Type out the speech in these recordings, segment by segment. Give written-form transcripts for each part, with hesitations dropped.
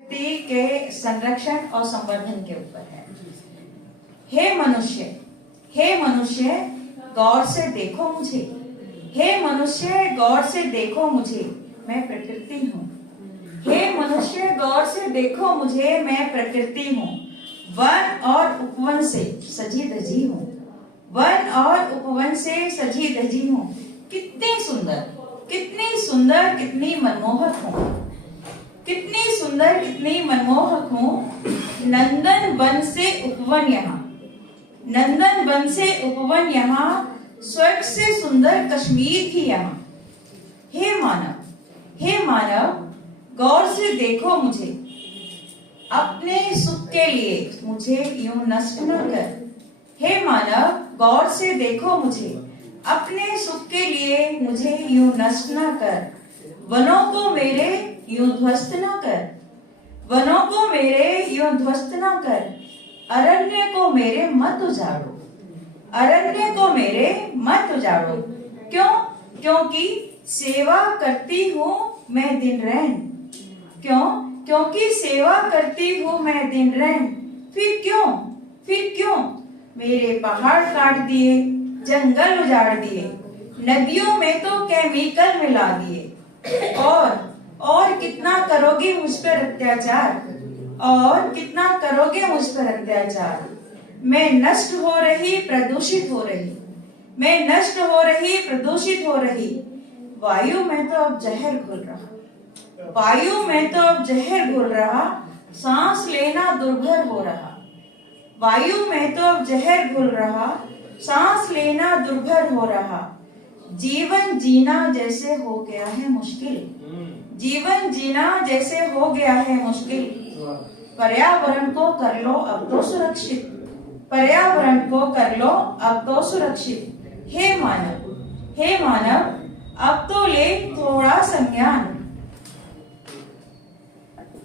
के संरक्षण और संवर्धन के ऊपर है। हे मनुष्य गौर से देखो मुझे। हे मनुष्य गौर से देखो मुझे, मैं प्रकृति हूँ। हे मनुष्य गौर से देखो मुझे, मैं प्रकृति हूँ। वन और उपवन से सजी धजी हूँ। वन और उपवन से सजी धजी हूँ। कितनी सुंदर, कितनी सुंदर, कितनी मनमोहक हूँ। कितनी सुंदर, कितनी मनमोहक हूँ। नंदन वन से उपवन यहाँ, नंदन वन से उपवन यहाँ, स्वर्ग से सुंदर कश्मीर की यहाँ। हे मानव गौर से देखो मुझे, अपने सुख के लिए मुझे यूं नष्ट न कर। हे मानव गौर से देखो मुझे, अपने सुख के लिए मुझे यूं नष्ट न कर। वनों को मेरे यूं ध्वस्त न कर, वनों को मेरे यूं ध्वस्त न कर। अरण्य को मेरे मत उजाड़ो, अरण्य को मेरे मत उजाड़ो। क्यों? क्योंकि सेवा करती हूँ मैं दिन रैन। क्यों? क्योंकि सेवा करती हूँ मैं दिन रैन। फिर क्यों? फिर क्यों? मेरे पहाड़ काट दिए, जंगल उजाड़ दिए, नदियों में तो केमिकल मिला दिए। और कितना करोगे मुझ पर अत्याचार, और कितना करोगे मुझ पर अत्याचार। मैं नष्ट हो रही, प्रदूषित हो रही, मैं नष्ट हो रही, प्रदूषित हो रही। वायु में तो अब जहर घुल रहा, वायु में तो अब जहर घुल रहा। सांस लेना दुर्भर हो रहा, वायु में तो अब जहर घुल रहा। सांस लेना दुर्भर हो रहा। जीवन जीना जैसे हो गया है मुश्किल, जीवन जीना जैसे हो गया है मुश्किल। पर्यावरण को कर लो अब तो सुरक्षित, पर्यावरण को कर लो अब तो सुरक्षित। हे मानव अब तो ले थोड़ा संज्ञान,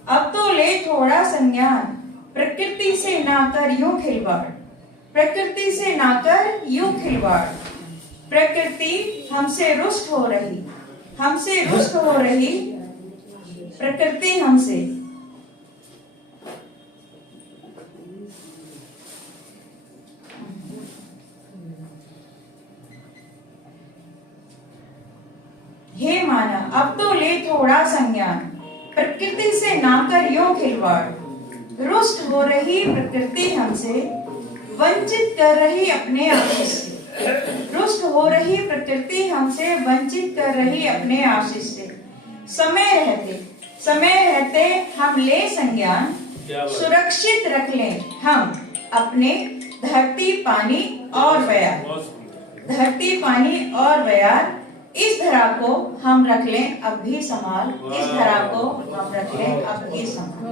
अब तो ले थोड़ा संज्ञान। प्रकृति से ना कर यूं खिलवाड़, प्रकृति से ना कर यूं खिलवाड़। प्रकृति हमसे रुष्ट हो रही, हमसे रुष्ट हो रही, प्रकृति हमसे। हे मानव अब तो ले थोड़ा संज्ञान, प्रकृति से ना कर यूं खिलवाड़। रुष्ट हो रही प्रकृति हमसे, वंचित कर रही अपने आशीष से। रुष्ट हो रही प्रकृति हमसे, वंचित कर रही अपने आशीष से। समय रहते हम ले संज्ञान, सुरक्षित रख लें हम अपने धरती पानी और बयार, धरती पानी और बयार। इस धरा को हम रख लें अब भी संभाल, इस धरा को हम रख लें अब भी संभाल।